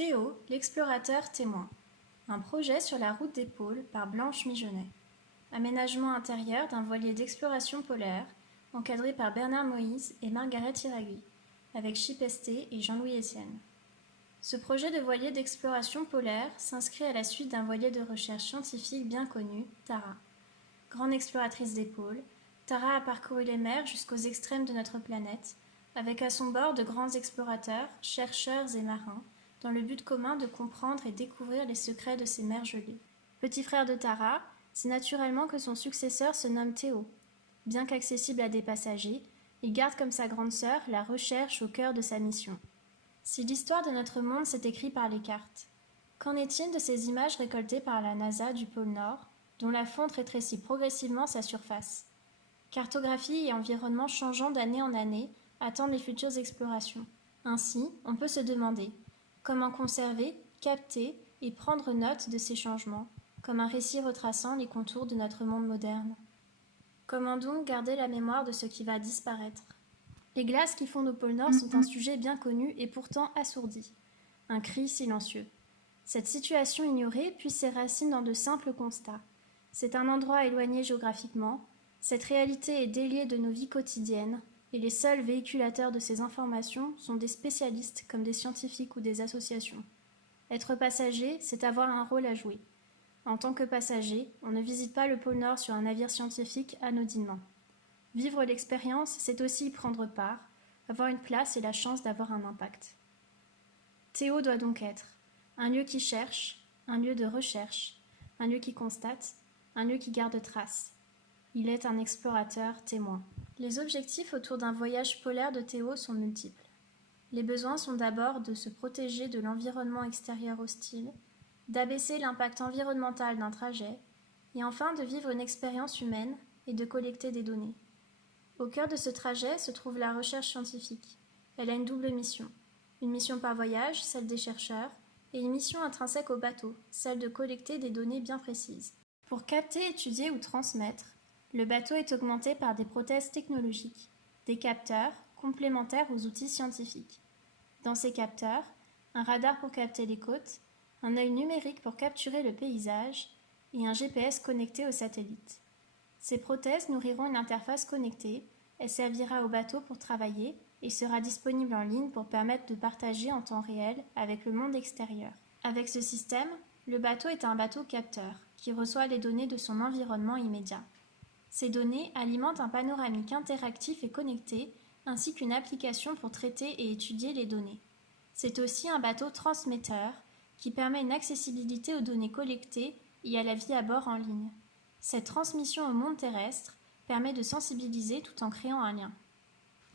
Théo, l'explorateur témoin. Un projet sur la route des pôles par Blanche Migeonnet. Aménagement intérieur d'un voilier d'exploration polaire, encadré par Bernard Moïse et Margaret Iragui, avec Chip Esté et Jean-Louis Etienne. Ce projet de voilier d'exploration polaire s'inscrit à la suite d'un voilier de recherche scientifique bien connu, Tara. Grande exploratrice des pôles, Tara a parcouru les mers jusqu'aux extrêmes de notre planète, avec à son bord de grands explorateurs, chercheurs et marins, dans le but commun de comprendre et découvrir les secrets de ces mers gelées. Petit frère de Tara, c'est naturellement que son successeur se nomme Théo. Bien qu'accessible à des passagers, il garde comme sa grande sœur la recherche au cœur de sa mission. Si l'histoire de notre monde s'est écrite par les cartes, qu'en est-il de ces images récoltées par la NASA du pôle Nord, dont la fonte rétrécit progressivement sa surface? Cartographie et environnement changeant d'année en année attendent les futures explorations. Ainsi, on peut se demander comment conserver, capter et prendre note de ces changements, comme un récit retraçant les contours de notre monde moderne. Comment donc garder la mémoire de ce qui va disparaître? Les glaces qui fondent au pôle Nord sont un sujet bien connu et pourtant assourdi. Un cri silencieux. Cette situation ignorée puise ses racines dans de simples constats. C'est un endroit éloigné géographiquement, cette réalité est déliée de nos vies quotidiennes, et les seuls véhiculateurs de ces informations sont des spécialistes comme des scientifiques ou des associations. Être passager, c'est avoir un rôle à jouer. En tant que passager, on ne visite pas le pôle Nord sur un navire scientifique anodinement. Vivre l'expérience, c'est aussi y prendre part, avoir une place et la chance d'avoir un impact. Théo doit donc être un lieu qui cherche, un lieu de recherche, un lieu qui constate, un lieu qui garde trace. Il est un explorateur témoin. Les objectifs autour d'un voyage polaire de Théo sont multiples. Les besoins sont d'abord de se protéger de l'environnement extérieur hostile, d'abaisser l'impact environnemental d'un trajet, et enfin de vivre une expérience humaine et de collecter des données. Au cœur de ce trajet se trouve la recherche scientifique. Elle a une double mission. Une mission par voyage, celle des chercheurs, et une mission intrinsèque au bateau, celle de collecter des données bien précises. Pour capter, étudier ou transmettre, le bateau est augmenté par des prothèses technologiques, des capteurs complémentaires aux outils scientifiques. Dans ces capteurs, un radar pour capter les côtes, un œil numérique pour capturer le paysage et un GPS connecté au satellite. Ces prothèses nourriront une interface connectée, elle servira au bateau pour travailler et sera disponible en ligne pour permettre de partager en temps réel avec le monde extérieur. Avec ce système, le bateau est un bateau capteur qui reçoit les données de son environnement immédiat. Ces données alimentent un panoramique interactif et connecté, ainsi qu'une application pour traiter et étudier les données. C'est aussi un bateau transmetteur qui permet une accessibilité aux données collectées et à la vie à bord en ligne. Cette transmission au monde terrestre permet de sensibiliser tout en créant un lien.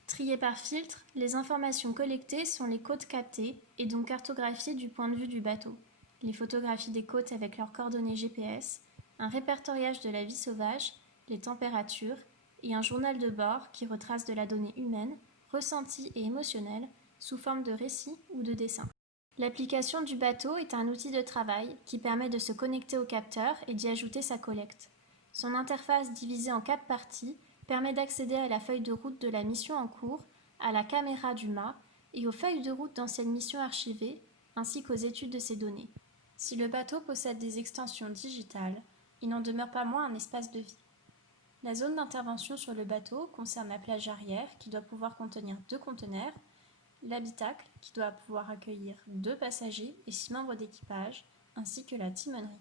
Triées par filtre, les informations collectées sont les côtes captées et donc cartographiées du point de vue du bateau, les photographies des côtes avec leurs coordonnées GPS, un répertoriage de la vie sauvage, les températures et un journal de bord qui retrace de la donnée humaine, ressentie et émotionnelle sous forme de récits ou de dessins. L'application du bateau est un outil de travail qui permet de se connecter au capteur et d'y ajouter sa collecte. Son interface divisée en 4 parties permet d'accéder à la feuille de route de la mission en cours, à la caméra du mât et aux feuilles de route d'anciennes missions archivées, ainsi qu'aux études de ces données. Si le bateau possède des extensions digitales, il n'en demeure pas moins un espace de vie. La zone d'intervention sur le bateau concerne la plage arrière qui doit pouvoir contenir 2 conteneurs, l'habitacle qui doit pouvoir accueillir 2 passagers et 6 membres d'équipage, ainsi que la timonerie.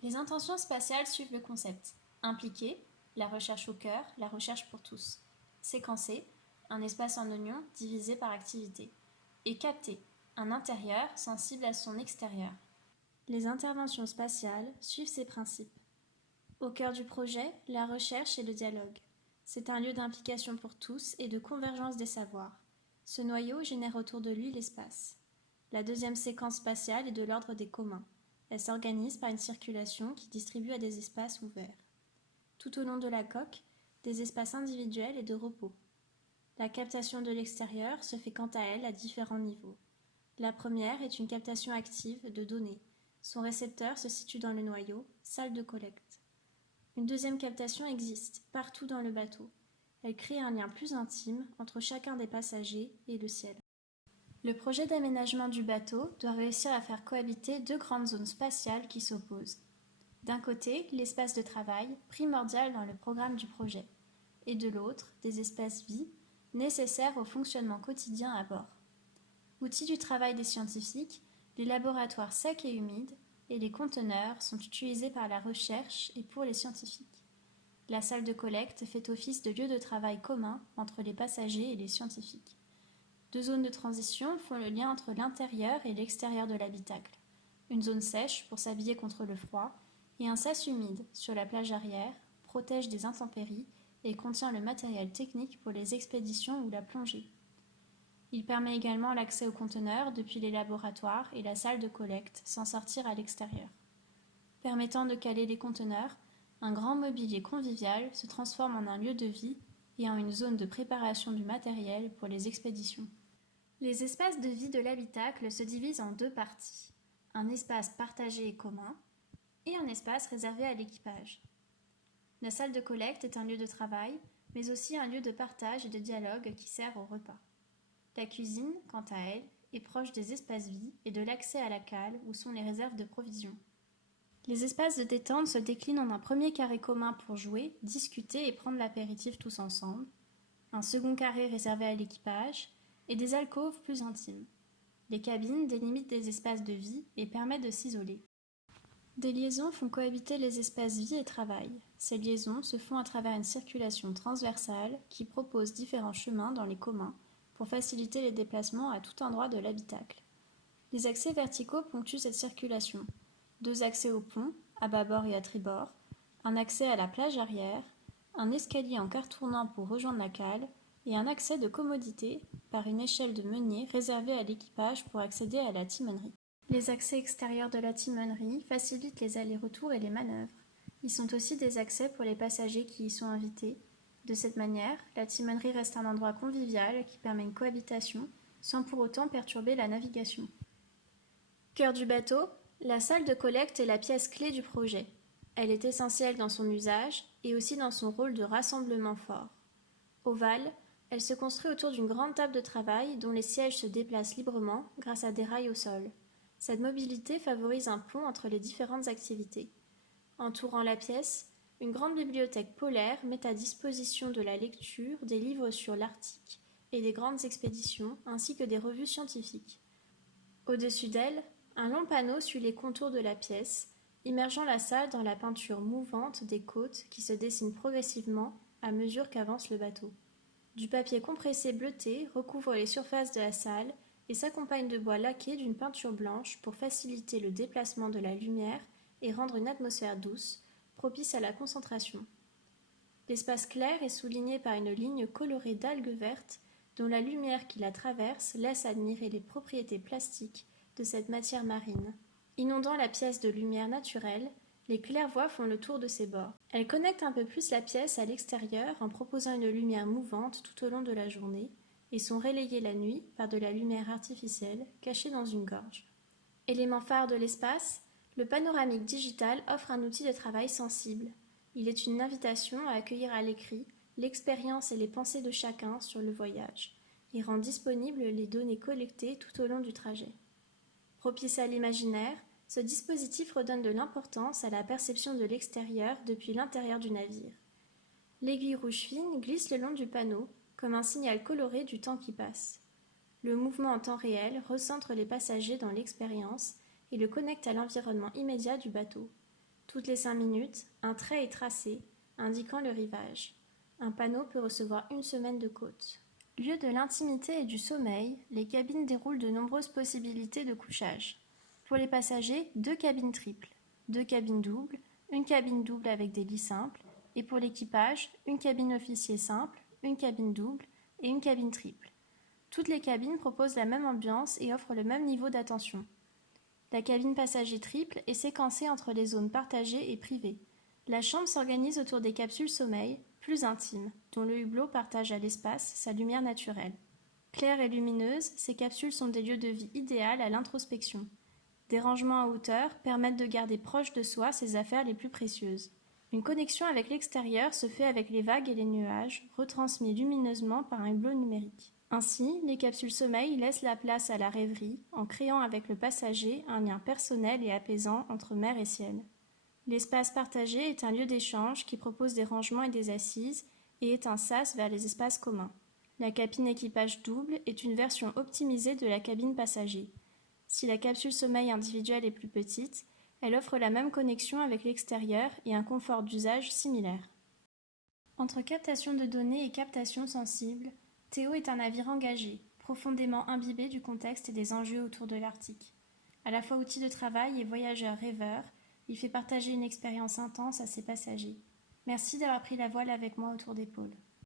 Les intentions spatiales suivent le concept. Impliquer, la recherche au cœur, la recherche pour tous. Séquencer, un espace en oignon divisé par activité. Et capter, un intérieur sensible à son extérieur. Les interventions spatiales suivent ces principes. Au cœur du projet, la recherche et le dialogue. C'est un lieu d'implication pour tous et de convergence des savoirs. Ce noyau génère autour de lui l'espace. La deuxième séquence spatiale est de l'ordre des communs. Elle s'organise par une circulation qui distribue à des espaces ouverts. Tout au long de la coque, des espaces individuels et de repos. La captation de l'extérieur se fait quant à elle à différents niveaux. La première est une captation active de données. Son récepteur se situe dans le noyau, salle de collecte. Une deuxième captation existe, partout dans le bateau. Elle crée un lien plus intime entre chacun des passagers et le ciel. Le projet d'aménagement du bateau doit réussir à faire cohabiter deux grandes zones spatiales qui s'opposent. D'un côté, l'espace de travail, primordial dans le programme du projet, et de l'autre, des espaces vie, nécessaires au fonctionnement quotidien à bord. Outils du travail des scientifiques, les laboratoires secs et humides et les conteneurs sont utilisés par la recherche et pour les scientifiques. La salle de collecte fait office de lieu de travail commun entre les passagers et les scientifiques. Deux zones de transition font le lien entre l'intérieur et l'extérieur de l'habitacle. Une zone sèche pour s'habiller contre le froid et un sas humide sur la plage arrière protège des intempéries et contient le matériel technique pour les expéditions ou la plongée. Il permet également l'accès aux conteneurs depuis les laboratoires et la salle de collecte sans sortir à l'extérieur. Permettant de caler les conteneurs, un grand mobilier convivial se transforme en un lieu de vie et en une zone de préparation du matériel pour les expéditions. Les espaces de vie de l'habitacle se divisent en deux parties, un espace partagé et commun et un espace réservé à l'équipage. La salle de collecte est un lieu de travail, mais aussi un lieu de partage et de dialogue qui sert au repas. La cuisine, quant à elle, est proche des espaces vie et de l'accès à la cale où sont les réserves de provisions. Les espaces de détente se déclinent en un premier carré commun pour jouer, discuter et prendre l'apéritif tous ensemble, un second carré réservé à l'équipage et des alcôves plus intimes. Les cabines délimitent des espaces de vie et permettent de s'isoler. Des liaisons font cohabiter les espaces vie et travail. Ces liaisons se font à travers une circulation transversale qui propose différents chemins dans les communs pour faciliter les déplacements à tout endroit de l'habitacle. Les accès verticaux ponctuent cette circulation. Deux accès au pont, à bâbord et à tribord, un accès à la plage arrière, un escalier en quart tournant pour rejoindre la cale et un accès de commodité par une échelle de meunier réservée à l'équipage pour accéder à la timonerie. Les accès extérieurs de la timonerie facilitent les allers-retours et les manœuvres. Ils sont aussi des accès pour les passagers qui y sont invités. De cette manière, la timonerie reste un endroit convivial qui permet une cohabitation sans pour autant perturber la navigation. Cœur du bateau, la salle de collecte est la pièce clé du projet. Elle est essentielle dans son usage et aussi dans son rôle de rassemblement fort. Ovale, elle se construit autour d'une grande table de travail dont les sièges se déplacent librement grâce à des rails au sol. Cette mobilité favorise un pont entre les différentes activités. Entourant la pièce, une grande bibliothèque polaire met à disposition de la lecture des livres sur l'Arctique et des grandes expéditions ainsi que des revues scientifiques. Au-dessus d'elle, un long panneau suit les contours de la pièce, immergeant la salle dans la peinture mouvante des côtes qui se dessinent progressivement à mesure qu'avance le bateau. Du papier compressé bleuté recouvre les surfaces de la salle et s'accompagne de bois laqué d'une peinture blanche pour faciliter le déplacement de la lumière et rendre une atmosphère douce, propice à la concentration. L'espace clair est souligné par une ligne colorée d'algues vertes dont la lumière qui la traverse laisse admirer les propriétés plastiques de cette matière marine. Inondant la pièce de lumière naturelle, les claires-voies font le tour de ses bords. Elles connectent un peu plus la pièce à l'extérieur en proposant une lumière mouvante tout au long de la journée et sont relayées la nuit par de la lumière artificielle cachée dans une gorge. Élément phare de l'espace, le panoramique digital offre un outil de travail sensible. Il est une invitation à accueillir à l'écrit l'expérience et les pensées de chacun sur le voyage et rend disponibles les données collectées tout au long du trajet. Propice à l'imaginaire, ce dispositif redonne de l'importance à la perception de l'extérieur depuis l'intérieur du navire. L'aiguille rouge fine glisse le long du panneau, comme un signal coloré du temps qui passe. Le mouvement en temps réel recentre les passagers dans l'expérience et le connecte à l'environnement immédiat du bateau. Toutes les 5 minutes, un trait est tracé, indiquant le rivage. Un panneau peut recevoir 1 semaine de côte. Lieu de l'intimité et du sommeil, les cabines déroulent de nombreuses possibilités de couchage. Pour les passagers, 2 cabines triples, 2 cabines doubles, une cabine double avec des lits simples, et pour l'équipage, une cabine officier simple, une cabine double et une cabine triple. Toutes les cabines proposent la même ambiance et offrent le même niveau d'attention. La cabine passager triple est séquencée entre les zones partagées et privées. La chambre s'organise autour des capsules sommeil, plus intimes, dont le hublot partage à l'espace sa lumière naturelle. Claires et lumineuses, ces capsules sont des lieux de vie idéales à l'introspection. Des rangements à hauteur permettent de garder proche de soi ses affaires les plus précieuses. Une connexion avec l'extérieur se fait avec les vagues et les nuages, retransmis lumineusement par un hublot numérique. Ainsi, les capsules sommeil laissent la place à la rêverie en créant avec le passager un lien personnel et apaisant entre mer et ciel. L'espace partagé est un lieu d'échange qui propose des rangements et des assises et est un sas vers les espaces communs. La cabine équipage double est une version optimisée de la cabine passager. Si la capsule sommeil individuelle est plus petite, elle offre la même connexion avec l'extérieur et un confort d'usage similaire. Entre captation de données et captation sensible, Théo est un navire engagé, profondément imbibé du contexte et des enjeux autour de l'Arctique. À la fois outil de travail et voyageur rêveur, il fait partager une expérience intense à ses passagers. Merci d'avoir pris la voile avec moi autour des pôles.